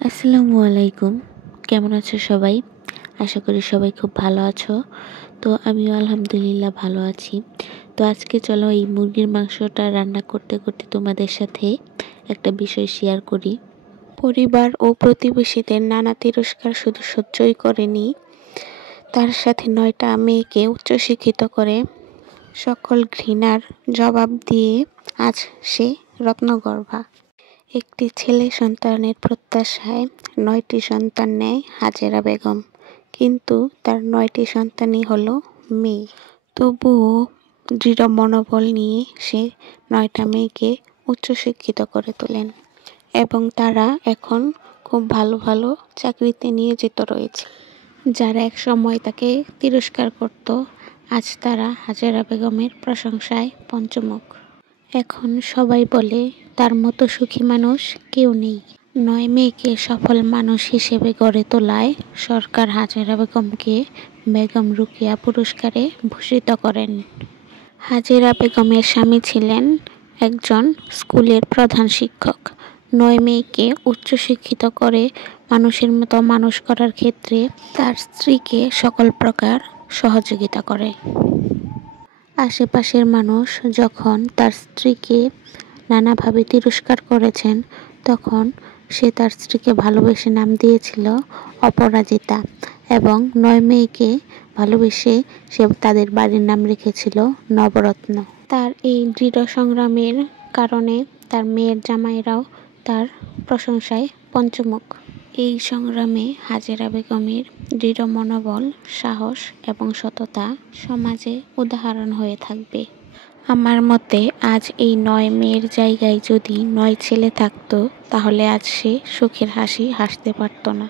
আসসালামু আলাইকুম। কেমন আছো সবাই? আশা করি সবাই খুব ভালো আছো। তো আমিও আলহামদুলিল্লাহ ভালো আছি। তো আজকে চলো এই মুরগির মাংসটা রান্না করতে করতে তোমাদের সাথে একটা বিষয় শেয়ার করি। পরিবার ও প্রতিবেশীদের নানা তিরস্কার শুধু সহ্যই করেনি, তার সাথে 9টা মেয়েকে উচ্চশিক্ষিত করে সকল ঘৃণার জবাব দিয়ে আজ সে রত্নগর্ভা। একটি ছেলে সন্তানের প্রত্যাশায় 9টি সন্তান নেয় হাজেরা বেগম, কিন্তু তার 9টি সন্তানই হলো মেয়ে। তবুও দৃঢ় মনোবল নিয়ে সে 9টা মেয়েকে উচ্চশিক্ষিত করে তোলেন এবং তারা এখন খুব ভালো ভালো চাকরিতে নিয়োজিত রয়েছে। যারা এক সময় তাকে তিরস্কার করত, আজ তারা হাজেরা বেগমের প্রশংসায় পঞ্চমুখ। এখন সবাই বলে তার মতো সুখী মানুষ কেউ নেই। 9 মেয়েকে সফল মানুষ হিসেবে গড়ে তোলায় সরকার হাজেরা বেগমকে বেগম রোকেয়া পুরস্কারে ভূষিত করেন। হাজেরা বেগমের স্বামী ছিলেন একজন স্কুলের প্রধান শিক্ষক। 9 মেয়েকে উচ্চশিক্ষিত করে মানুষের মতো মানুষ করার ক্ষেত্রে তার স্ত্রীকে সকল প্রকার সহযোগিতা করে। আশেপাশের মানুষ যখন তার স্ত্রীকে নানাভাবে তিরস্কার করেছেন, তখন সে তার স্ত্রীকে ভালোবেসে নাম দিয়েছিল অপরাজিতা এবং 9 মেয়েকে ভালোবেসে সে তাদের বাড়ির নাম রেখেছিল নবরত্ন। তার এই দৃঢ় সংগ্রামের কারণে তার মেয়ের জামাইরাও তার প্রশংসায় পঞ্চমুখ। এই সংগ্রামে হাজেরা বেগমের দৃঢ় মনোবল, সাহস এবং সততা সমাজে উদাহরণ হয়ে থাকবে। আমার মতে আজ এই 9 মেয়ের জায়গায় যদি 9 ছেলে থাকতো, তাহলে আজ সে সুখের হাসি হাসতে পারত না।